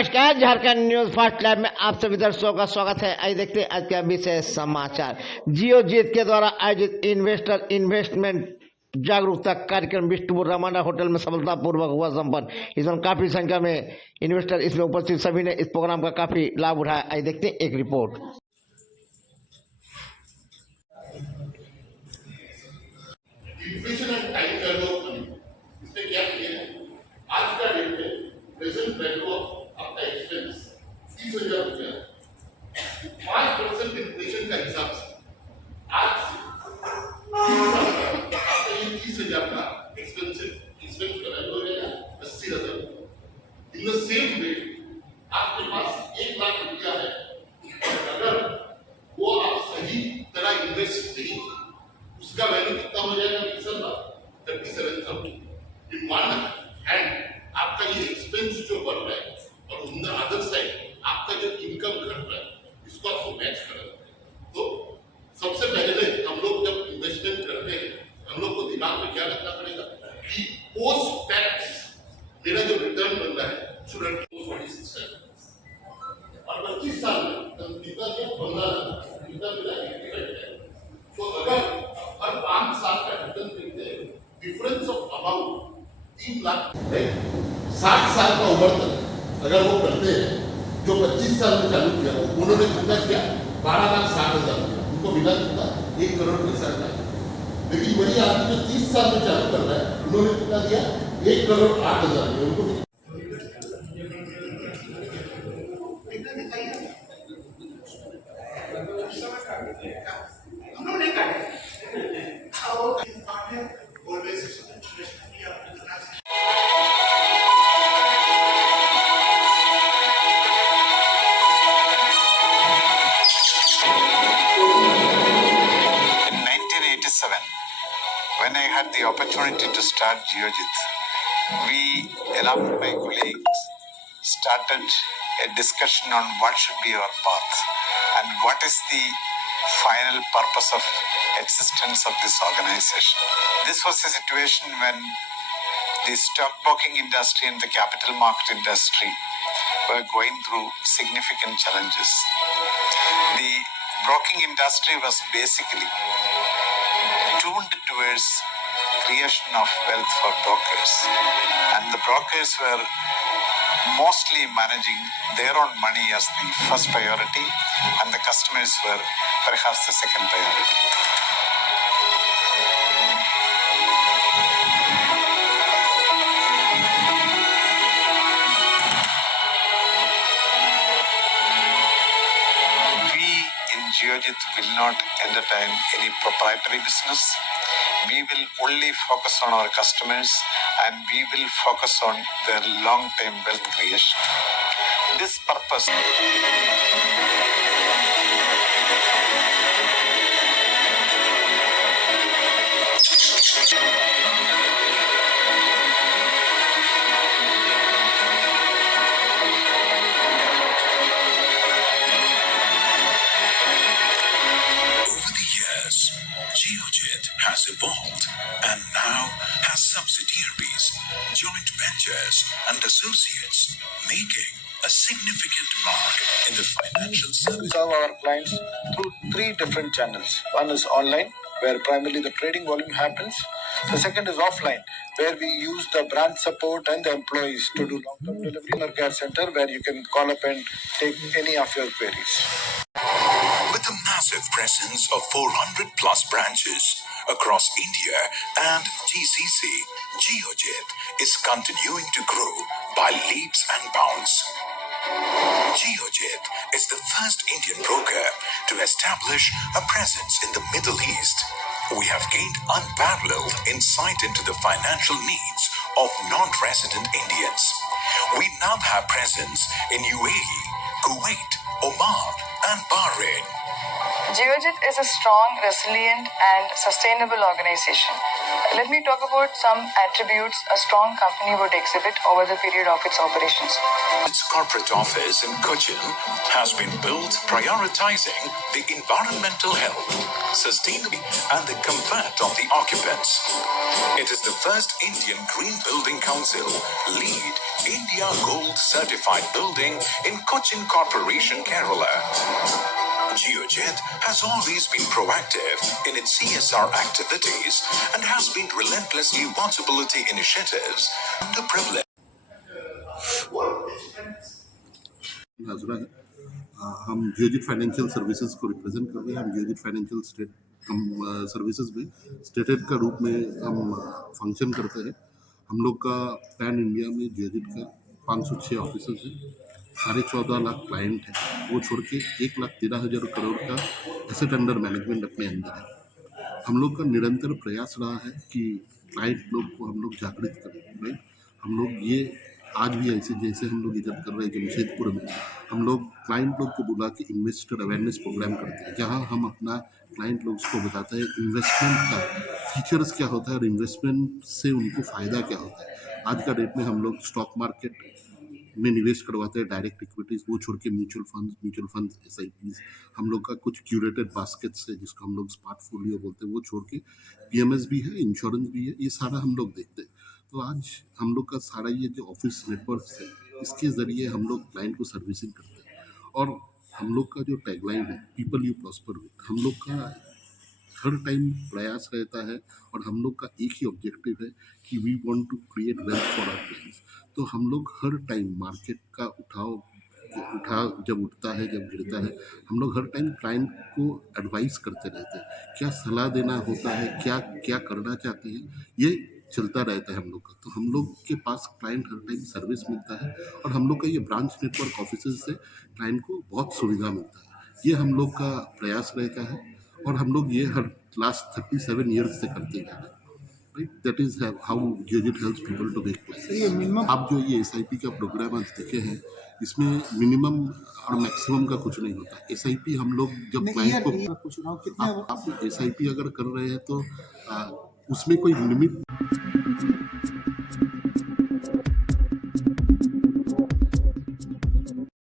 नमस्कार, Jharkhand news fast live में आप सभी दर्शकों का स्वागत है। आइए देखते हैं आज का विशेष समाचार। जियोजीत के द्वारा आयोजित इन्वेस्टर इन्वेस्टमेंट जागरूकता कार्यक्रम बिष्टुपुर रामाडा होटल में सफलतापूर्वक हुआ संपन्न। इसमें काफी संख्या में इन्वेस्टर इसमें उपस्थित सभी ने इस प्रोग्राम का काफी लाभ उठाया। आइए देखते हैं एक रिपोर्ट। आज का डेट में प्रेजेंट वैल्यू ऑफ आपका एक्सपेंस 30,000 रुपया 5% इन्फ्लेशन का हिसाब से आज आपका ये 30,000 का एक्सपेंस का वैल्यू हो गया 80,000। इन द सेम वे आपके पास 1 लाख रुपया है, अगर वो आप सही तरह इन्वेस्ट नहीं उसका वैल्यू कितना हो जाएगा? 37,000 इन एंड आपका ये एक्सपेंस जो बढ़ रहा है और ऑन द अदर साइड आपका जो इनकम घट रहा है, इसको आपको मैच करना है। तो सबसे पहले हम लोग जब इन्वेस्टमेंट करते हैं, हम लोग को दिमाग में क्या रखना पड़ेगा कि पोस्ट टैक्स मेरा जो रिटर्न बन रहा है स्टूडेंट को 46 है और 25 साल में कितना दिया 15 कितना मिला 85 है। तो अगर हर 5 साल का रिटर्न देखते हैं, डिफरेंस ऑफ अमाउंट 3 लाख 60 साल का उम्र तक अगर वो करते हैं, जो 25 साल में चालू किया उन्होंने कितना किया 12,60,000 किया, उनको मिला कितना 1 करोड़ 60,00,000। लेकिन वही आदमी जो 30 साल में चालू कर रहा है उन्होंने कितना दिया 1 करोड़ 8,000 किया उनको। When I had the opportunity to start Geojit, we, along with my colleagues, started a discussion on what should be our path and what is the final purpose of existence of this organization. This was a situation when the stockbroking industry and the capital market industry were going through significant challenges. The broking industry was basically tuned towards creation of wealth for brokers, and the brokers were mostly managing their own money as the first priority and the customers were perhaps the second priority. Geojit will not entertain any proprietary business. We will only focus on our customers and we will focus on their long-term wealth creation. This purpose Geojit has evolved and now has subsidiaries, joint ventures and associates, making a significant mark in the financial service. We serve our clients through 3 different channels. One is online, where primarily the trading volume happens. The second is offline, where we use the branch support and the employees to do long-term delivery. In our care center, where you can call up and take any of your queries. With a massive presence of 400 plus branches across India and GCC, Geojit is continuing to grow by leaps and bounds. Geojit is the first Indian broker to establish a presence in the Middle East. We have gained unparalleled insight into the financial needs of non-resident Indians. We now have presence in UAE, Kuwait, Oman, and Bahrain. Geojit is a strong, resilient, and sustainable organization. Let me talk about some attributes a strong company would exhibit over the period of its operations. Its corporate office in Cochin has been built prioritizing the environmental health sustainability, and the comfort of the occupants. It is the first Indian Green Building Council LEED India Gold certified building in Cochin Corporation, Kerala. GeoJet has always been proactive in its CSR activities and has been relentlessly responsibility initiatives underprivileged. Hazra है। हम Geojit financial services को रिप्रेजेंट कर रहे हैं। हम Geojit financial services में state head का रूप में हम फंक्शन करते हैं। हम लोग का पैन इंडिया में जियोजित का 506 ऑफिसर्स हैं, 14.5 लाख क्लाइंट हैं, वो छोड़ के 1,13,000 करोड़ का एसेट अंडर मैनेजमेंट अपने अंदर है। हम लोग का निरंतर प्रयास रहा है कि क्लाइंट लोग को हम लोग जागृत करें। राइट, हम लोग ये आज भी ऐसे जैसे हम लोग इधर कर रहे हैं जमशेदपुर में, हम लोग क्लाइंट लोग को बुला के इन्वेस्टर अवेयरनेस प्रोग्राम करते हैं, जहां हम अपना क्लाइंट लोग को बताते हैं इन्वेस्टमेंट का फीचर्स क्या होता है और इन्वेस्टमेंट से उनको फ़ायदा क्या होता है। आज का डेट में हम लोग स्टॉक मार्केट में निवेश करवाते हैं, डायरेक्ट इक्विटीज़ वो छोड़ के म्यूचुअल फंड SIPs, हम लोग का कुछ क्यूरेटेड बास्केट्स है जिसको हम लोग स्मार्ट फोलियो बोलते हैं, वो छोड़ के PMS भी है, इंश्योरेंस भी है, ये सारा हम लोग देखते हैं। तो आज हम लोग का सारा ये जो ऑफिस नेटवर्क है, इसके ज़रिए हम लोग क्लाइंट को सर्विसिंग करते हैं। और हम लोग का जो टैगलाइन है पीपल यू प्रॉस्पर विद, हम लोग का हर टाइम प्रयास रहता है और हम लोग का एक ही ऑब्जेक्टिव है कि we want to create wealth for our clients. तो हम लोग हर टाइम मार्केट का जब उठता है जब गिरता है, हम लोग हर टाइम क्लाइंट को एडवाइस करते रहते हैं, क्या सलाह देना होता है, क्या क्या करना चाहते हैं, ये चलता रहता है हम लोग का। तो हम लोग के पास क्लाइंट हर टाइम सर्विस मिलता है और हम लोग का ये ब्रांच नेटवर्क ऑफिसेज से क्लाइंट को बहुत सुविधा मिलता है। ये हम लोग का प्रयास रहता है और हम लोग ये हर लास्ट 37 ईयर्स से करते जा रहे हैं। Right, that is how Geojit helps people to make plan. आप जो ये SIP का प्रोग्राम आज देखे हैं, इसमें मिनिमम और मैक्सिमम का कुछ नहीं होता। SIP हम लोग जब क्लाइंट को आप SIP अगर कर रहे हैं तो उसमें कोई लिमिट